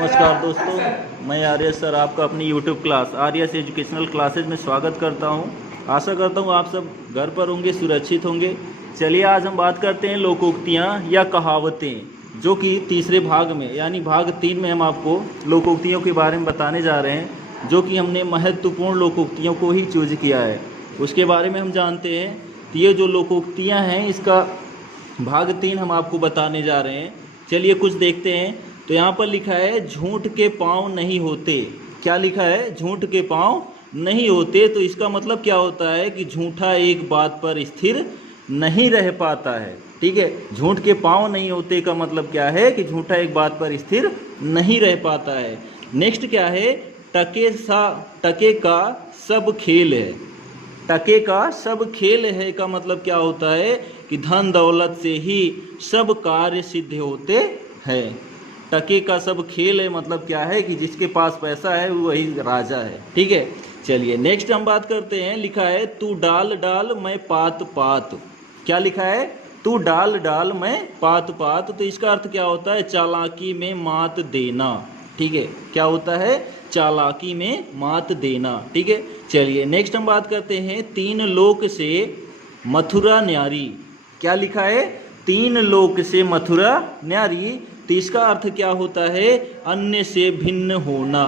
नमस्कार दोस्तों, मैं आर्यस सर आपका अपनी यूट्यूब क्लास आर्यस एजुकेशनल क्लासेज में स्वागत करता हूं। आशा करता हूं आप सब घर पर होंगे, सुरक्षित होंगे। चलिए आज हम बात करते हैं लोकोक्तियां या कहावतें, जो कि तीसरे भाग में यानी भाग 3 में हम आपको लोकोक्तियों के बारे में बताने जा रहे हैं, जो कि हमने महत्वपूर्ण लोकोक्तियों को ही चूज किया है। उसके बारे में हम जानते हैं। तो ये जो लोकोक्तियाँ हैं इसका भाग 3 हम आपको बताने जा रहे हैं। चलिए कुछ देखते हैं। तो यहाँ पर लिखा है झूठ के पाँव नहीं होते। क्या लिखा है? झूठ के पाँव नहीं होते। तो इसका मतलब क्या होता है कि झूठा एक बात पर स्थिर नहीं रह पाता है। ठीक है, झूठ के पाँव नहीं होते का मतलब क्या है कि झूठा एक बात पर स्थिर नहीं रह पाता है। नेक्स्ट क्या है? टके का सब खेल है। टके का सब खेल है का मतलब क्या होता है कि धन दौलत से ही सब कार्य सिद्ध होते हैं। टके का सब खेल है मतलब क्या है कि जिसके पास पैसा है वही राजा है। ठीक है, चलिए नेक्स्ट हम बात करते हैं। लिखा है तू डाल डाल मैं पात पात। क्या लिखा है? तू डाल डाल मैं पात पात। तो इसका अर्थ क्या होता है? चालाकी में मात देना। ठीक है, क्या होता है? चालाकी में मात देना। ठीक है, चलिए नेक्स्ट हम बात करते हैं। 3 लोक से मथुरा न्यारी। क्या लिखा है? 3 लोक से मथुरा न्यारी। तो इसका अर्थ क्या होता है? अन्य से भिन्न होना।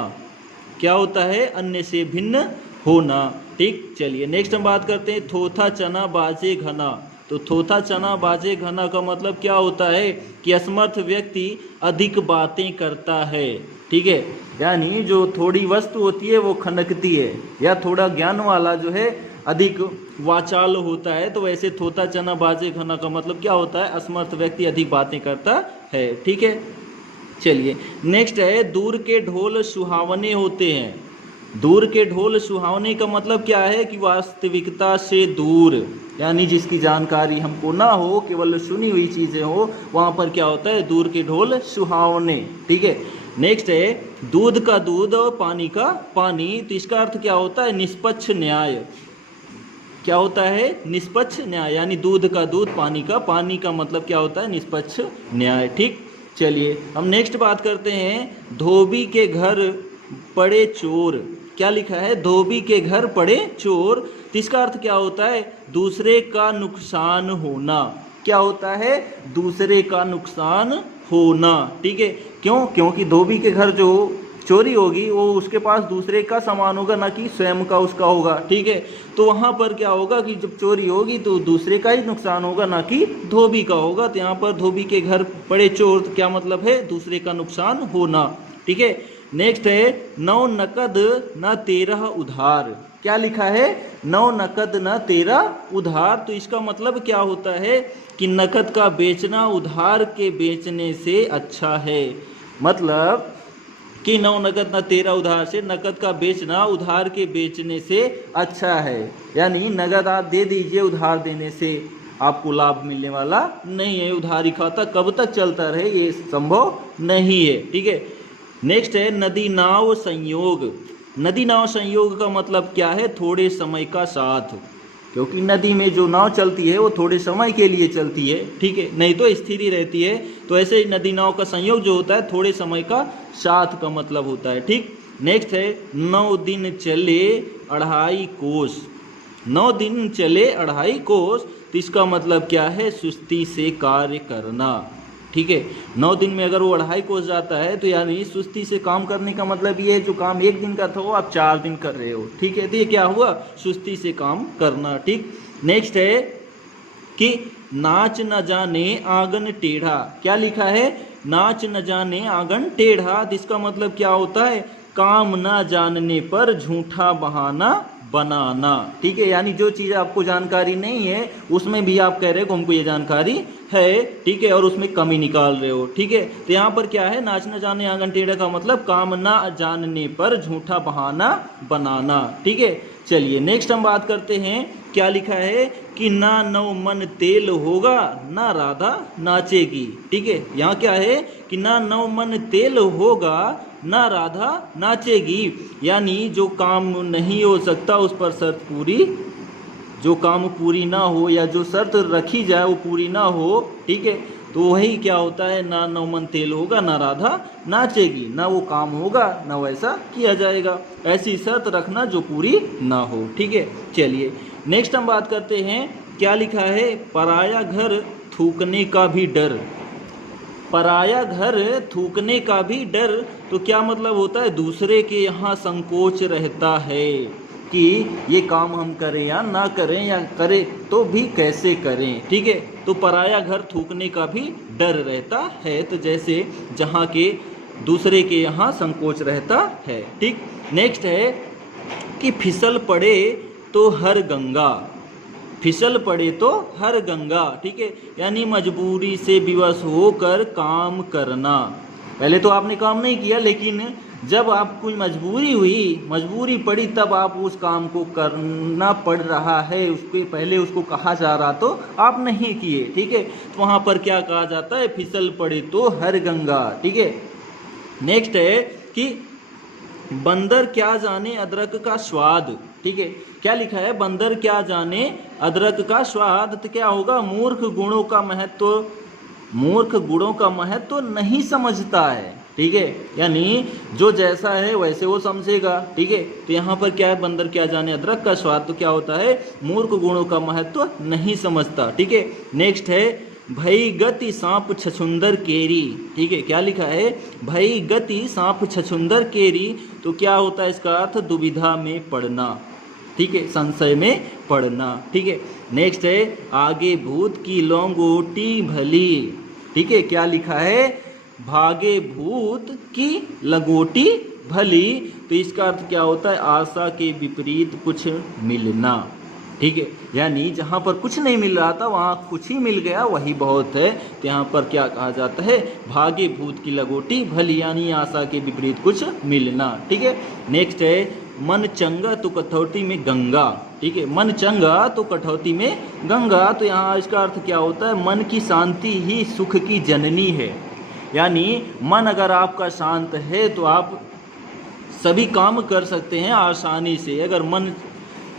क्या होता है? अन्य से भिन्न होना। ठीक, चलिए नेक्स्ट हम बात करते हैं। थोथा चना बाजे घना। तो थोथा चना बाजे घना का मतलब क्या होता है कि असमर्थ व्यक्ति अधिक बातें करता है। ठीक है, यानी जो थोड़ी वस्तु होती है वो खनकती है, या थोड़ा ज्ञान वाला जो है अधिक वाचाल होता है। तो वैसे थोथा चना बाजे घना का मतलब क्या होता है? असमर्थ व्यक्ति अधिक बातें करता है। ठीक है, चलिए नेक्स्ट है दूर के ढोल सुहावने होते हैं। दूर के ढोल सुहावने का मतलब क्या है कि वास्तविकता से दूर, यानी जिसकी जानकारी हमको ना हो, केवल सुनी हुई चीज़ें हो, वहाँ पर क्या होता है? दूर के ढोल सुहावने। ठीक है, नेक्स्ट है दूध का दूध और पानी का पानी। तो इसका अर्थ क्या होता है? निष्पक्ष न्याय। क्या होता है? निष्पक्ष न्याय, यानी दूध का दूध पानी का पानी का मतलब क्या होता है? निष्पक्ष न्याय। ठीक, चलिए हम नेक्स्ट बात करते हैं। धोबी के घर पड़े चोर। क्या लिखा है? धोबी के घर पड़े चोर। तो इसका अर्थ क्या होता है? दूसरे का नुकसान होना। क्या होता है? दूसरे का नुकसान होना। ठीक है, क्यों? क्योंकि धोबी के घर जो चोरी होगी वो उसके पास दूसरे का सामान होगा, ना कि स्वयं का उसका होगा। ठीक है, तो वहाँ पर क्या होगा कि जब चोरी होगी तो दूसरे का ही नुकसान होगा, ना कि धोबी का होगा। तो यहाँ पर धोबी के घर पड़े चोर तो क्या मतलब है? दूसरे का नुकसान होना। ठीक है, नेक्स्ट है 9 नकद न 13 उधार। क्या लिखा है? 9 नकद न 13 उधार। तो इसका मतलब क्या होता है कि नकद का बेचना उधार के बेचने से अच्छा है। मतलब कि 9 नकद न 13 उधार से नकद का बेचना उधार के बेचने से अच्छा है। यानी नगद आप दे दीजिए, उधार देने से आपको लाभ मिलने वाला नहीं है। उधारी खाता कब तक चलता रहे ये संभव नहीं है। ठीक है, नेक्स्ट है नदी नाव संयोग। नदी नाव संयोग का मतलब क्या है? थोड़े समय का साथ। क्योंकि नदी में जो नाव चलती है वो थोड़े समय के लिए चलती है। ठीक है, नहीं तो स्थिर ही रहती है। तो ऐसे ही नदी नाव का संयोग जो होता है थोड़े समय का साथ का मतलब होता है। ठीक, नेक्स्ट है 9 दिन चले 2.5 कोस। 9 दिन चले 2.5 कोस। तो इसका मतलब क्या है? सुस्ती से कार्य करना। ठीक है, 9 दिन में अगर वो 2.5 कोस जाता है तो यानी सुस्ती से काम करने का मतलब ये है जो काम 1 दिन का था वो आप 4 दिन कर रहे हो। ठीक है, तो ये क्या हुआ? सुस्ती से काम करना। ठीक, नेक्स्ट है कि नाच न जाने आंगन टेढ़ा। क्या लिखा है? नाच न जाने आंगन टेढ़ा। इसका मतलब क्या होता है? काम न जानने पर झूठा बहाना बनाना। ठीक है, यानी जो चीज़ आपको जानकारी नहीं है उसमें भी आप कह रहे हो हमको ये जानकारी है। ठीक है, और उसमें कमी निकाल रहे हो। ठीक है, तो यहाँ पर क्या है? नाच न जाने आंगन टेढ़ा का मतलब काम न जानने पर झूठा बहाना बनाना। ठीक है, चलिए नेक्स्ट हम बात करते हैं। क्या लिखा है कि ना 9 मन तेल होगा ना राधा नाचेगी। ठीक है, यहाँ क्या है कि ना 9 मन तेल होगा ना राधा नाचेगी। यानी जो काम नहीं हो सकता उस पर शर्त पूरी, जो काम पूरी ना हो या जो शर्त रखी जाए वो पूरी ना हो, ठीक है, तो वही क्या होता है, ना नौमन तेल होगा ना राधा नाचेगी, ना वो काम होगा ना वैसा किया जाएगा, ऐसी शर्त रखना जो पूरी ना हो। ठीक है, चलिए नेक्स्ट हम बात करते हैं, क्या लिखा है, पराया घर थूकने का भी डर। पराया घर थूकने का भी डर, तो क्या मतलब होता है, दूसरे के यहाँ संकोच रहता है कि ये काम हम करें या ना करें, या करें तो भी कैसे करें। ठीक है, तो पराया घर थूकने का भी डर रहता है, तो जैसे जहाँ के दूसरे के यहाँ संकोच रहता है। ठीक, नेक्स्ट है कि फिसल पड़े तो हर गंगा, फिसल पड़े तो हर गंगा। ठीक है, यानी मजबूरी से विवश होकर काम करना। पहले तो आपने काम नहीं किया, लेकिन जब आपको मजबूरी हुई, मजबूरी पड़ी, तब आप उस काम को करना पड़ रहा है, उसके पहले उसको कहा जा रहा तो आप नहीं किए। ठीक है, तो वहाँ पर क्या कहा जाता है, फिसल पड़े तो हर गंगा। ठीक है, नेक्स्ट है कि बंदर क्या जाने अदरक का स्वाद। ठीक है, क्या लिखा है, बंदर क्या जाने अदरक का स्वाद, तो क्या होगा, मूर्ख गुणों का महत्व, मूर्ख गुणों का महत्व नहीं समझता है। ठीक है, यानी जो जैसा है वैसे वो समझेगा। ठीक है, तो यहाँ पर क्या है, बंदर क्या जाने अदरक का स्वाद, तो क्या होता है, मूर्ख गुणों का महत्व नहीं समझता। ठीक है, नेक्स्ट है भई गति सांप छछुंदर केरी। ठीक है, क्या लिखा है, भई गति सांप छछुंदर केरी, तो क्या होता है इसका अर्थ, दुविधा में पड़ना। ठीक है, संशय में पड़ना। ठीक है, नेक्स्ट है आगे भूत की लंगोटी भली। ठीक है, क्या लिखा है, भागे भूत की लगोटी भली, तो इसका अर्थ क्या होता है, आशा के विपरीत कुछ मिलना। ठीक है, यानी जहाँ पर कुछ नहीं मिल रहा था वहाँ कुछ ही मिल गया, वही बहुत है। तो यहाँ पर क्या कहा जाता है, भागे भूत की लगोटी भली, यानी आशा के विपरीत कुछ मिलना। ठीक है, नेक्स्ट है मन चंगा तो कठौती में गंगा। ठीक है, मन चंगा तो कठौती में गंगा, तो यहाँ इसका अर्थ क्या होता है, मन की शांति ही सुख की जननी है। यानी मन अगर आपका शांत है तो आप सभी काम कर सकते हैं आसानी से, अगर मन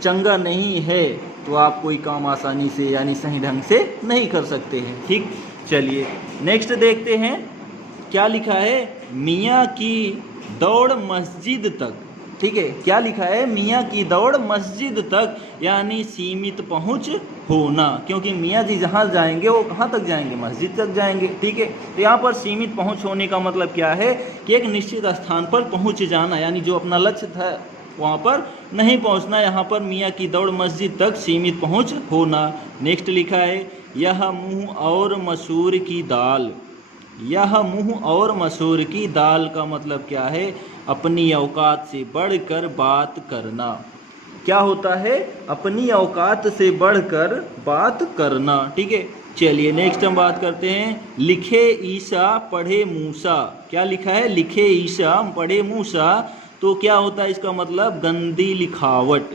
चंगा नहीं है तो आप कोई काम आसानी से यानी सही ढंग से नहीं कर सकते हैं। ठीक, चलिए नेक्स्ट देखते हैं, क्या लिखा है, मियाँ की दौड़ मस्जिद तक। ठीक है, क्या लिखा है, मियाँ की दौड़ मस्जिद तक, यानी सीमित पहुँच होना, क्योंकि मियाँ जी जहाँ जाएंगे वो कहाँ तक जाएंगे, मस्जिद तक जाएंगे। ठीक है, तो यहाँ पर सीमित पहुँच होने का मतलब क्या है कि एक निश्चित स्थान पर पहुँच जाना, यानी जो अपना लक्ष्य था वहाँ पर नहीं पहुँचना। यहाँ पर मियाँ की दौड़ मस्जिद तक सीमित पहुँच होना। नेक्स्ट लिखा है यह मुँह और मसूर की दाल। यह मुँह और मसूर की दाल का मतलब क्या है, अपनी औकात से बढ़कर बात करना। क्या होता है, अपनी औकात से बढ़कर बात करना। ठीक है, चलिए नेक्स्ट हम बात करते हैं, लिखे ईसा पढ़े मूसा। क्या लिखा है, लिखे ईसा पढ़े मूसा, तो क्या होता है इसका मतलब, गंदी लिखावट।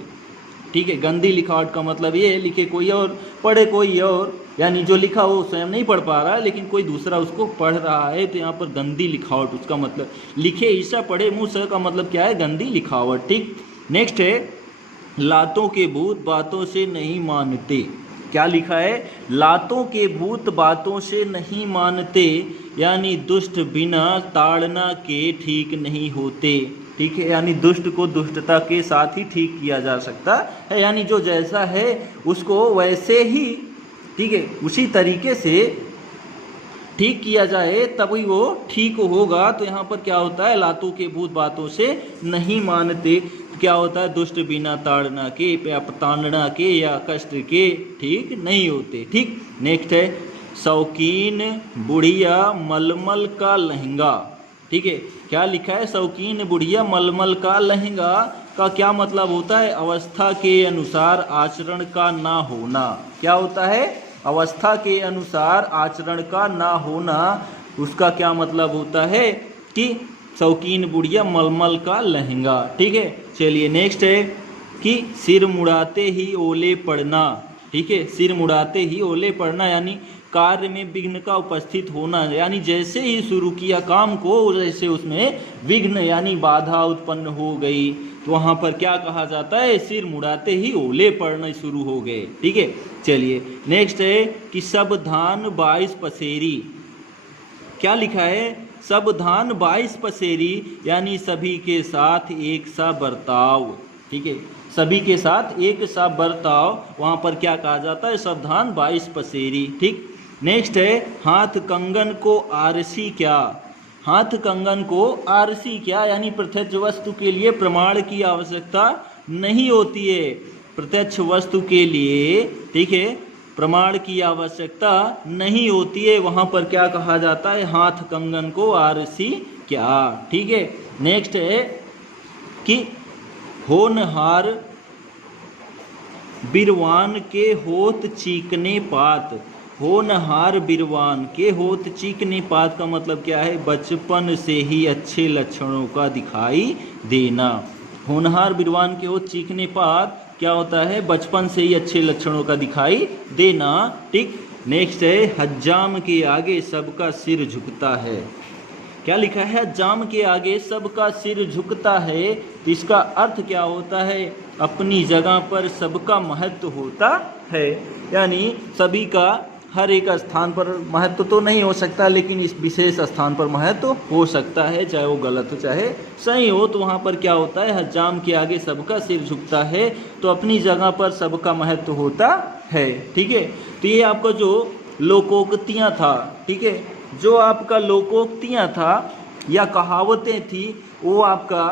ठीक है, गंदी लिखावट का मतलब ये है, लिखे कोई और पढ़े कोई और, यानी जो लिखा वो स्वयं नहीं पढ़ पा रहा है लेकिन कोई दूसरा उसको पढ़ रहा है, तो यहाँ पर गंदी लिखावट उसका मतलब, लिखे ईसा पढ़े मूसा का मतलब क्या है, गंदी लिखावट। ठीक, नेक्स्ट है लातों के भूत बातों से नहीं मानते। क्या लिखा है, लातों के भूत बातों से नहीं मानते, यानी दुष्ट बिना ताड़ना के ठीक नहीं होते। ठीक है, यानी दुष्ट को दुष्टता के साथ ही ठीक किया जा सकता है, यानी जो जैसा है उसको वैसे ही, ठीक है, उसी तरीके से ठीक किया जाए तभी वो ठीक होगा। तो यहाँ पर क्या होता है, लातों के भूत बातों से नहीं मानते, क्या होता है, दुष्ट बिना ताड़ना के या ताड़ना के या कष्ट के ठीक नहीं होते। ठीक, नेक्स्ट है शौकीन बुढ़िया मलमल का लहंगा। ठीक है, क्या लिखा है, शौकीन बुढ़िया मलमल का लहंगा का क्या मतलब होता है, अवस्था के अनुसार आचरण का ना होना। क्या होता है, अवस्था के अनुसार आचरण का ना होना, उसका क्या मतलब होता है कि शौकीन बुढ़िया मलमल का लहंगा। ठीक है, चलिए नेक्स्ट है कि सिर मुड़ाते ही ओले पड़ना। ठीक है, सिर मुड़ाते ही ओले पड़ना, यानी कार्य में विघ्न का उपस्थित होना, यानी जैसे ही शुरू किया काम को जैसे उसमें विघ्न यानी बाधा उत्पन्न हो गई, तो वहाँ पर क्या कहा जाता है, सिर मुड़ाते ही ओले पड़ने शुरू हो गए। ठीक है, चलिए नेक्स्ट है कि सब धान 22 पसेरी। क्या लिखा है, सब धान 22 पसेरी, यानी सभी के साथ एक सा बर्ताव। ठीक है, सभी के साथ एक सा बर्ताव, वहाँ पर क्या कहा जाता है, सब धान 22 पसेरी। ठीक, नेक्स्ट है हाथ कंगन को आरसी क्या। हाथ कंगन को आरसी क्या, यानी प्रत्यक्ष वस्तु के लिए प्रमाण की आवश्यकता नहीं होती है। प्रत्यक्ष वस्तु के लिए, ठीक है, प्रमाण की आवश्यकता नहीं होती है, वहाँ पर क्या कहा जाता है, हाथ कंगन को आरसी क्या। ठीक है, नेक्स्ट है कि होनहार बिरवान के होत चीकने पात। होनहार बिरवान के होत चीकने पात का मतलब क्या है, बचपन से ही अच्छे लक्षणों का दिखाई देना। होनहार बिरवान के होत चीकने पात क्या होता है, बचपन से ही अच्छे लक्षणों का दिखाई देना। ठीक, नेक्स्ट है हज्जाम के आगे सबका सिर झुकता है। क्या लिखा है, हज्जाम के आगे सबका सिर झुकता है। तो इसका अर्थ क्या होता है, अपनी जगह पर सबका महत्व होता है, यानी सभी का हर एक स्थान पर महत्व तो नहीं हो सकता, लेकिन इस विशेष स्थान पर महत्व हो सकता है, चाहे वो गलत हो चाहे सही हो। तो वहाँ पर क्या होता है, हज्जाम के आगे सबका सिर झुकता है, तो अपनी जगह पर सबका महत्व होता है। ठीक है, तो ये आपका जो लोकोक्तियाँ था, ठीक है, जो आपका लोकोक्तियाँ था या कहावतें थी, वो आपका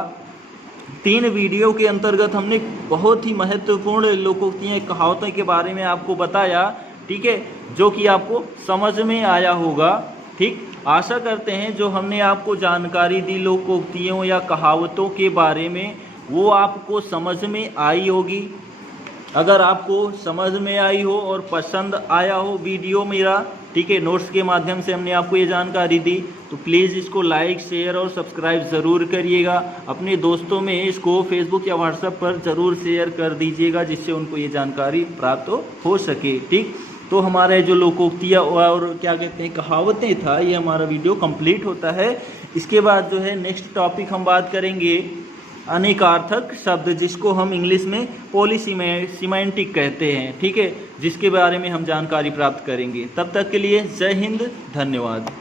3 वीडियो के अंतर्गत हमने बहुत ही महत्वपूर्ण लोकोक्तियाँ कहावतें के बारे में आपको बताया। ठीक है, जो कि आपको समझ में आया होगा। ठीक, आशा करते हैं जो हमने आपको जानकारी दी लोकोक्तियों या कहावतों के बारे में, वो आपको समझ में आई होगी। अगर आपको समझ में आई हो और पसंद आया हो वीडियो मेरा, ठीक है, नोट्स के माध्यम से हमने आपको ये जानकारी दी, तो प्लीज़ इसको लाइक, शेयर और सब्सक्राइब ज़रूर करिएगा। अपने दोस्तों में इसको फेसबुक या व्हाट्सएप पर ज़रूर शेयर कर दीजिएगा, जिससे उनको ये जानकारी प्राप्त हो सके। ठीक, तो हमारे जो लोकोक्तियाँ और क्या कहते हैं कहावतें था, ये हमारा वीडियो कंप्लीट होता है। इसके बाद जो है नेक्स्ट टॉपिक हम बात करेंगे अनेकार्थक शब्द, जिसको हम इंग्लिश में पॉलीसिमेंटिक कहते हैं। ठीक है, जिसके बारे में हम जानकारी प्राप्त करेंगे। तब तक के लिए जय हिंद, धन्यवाद।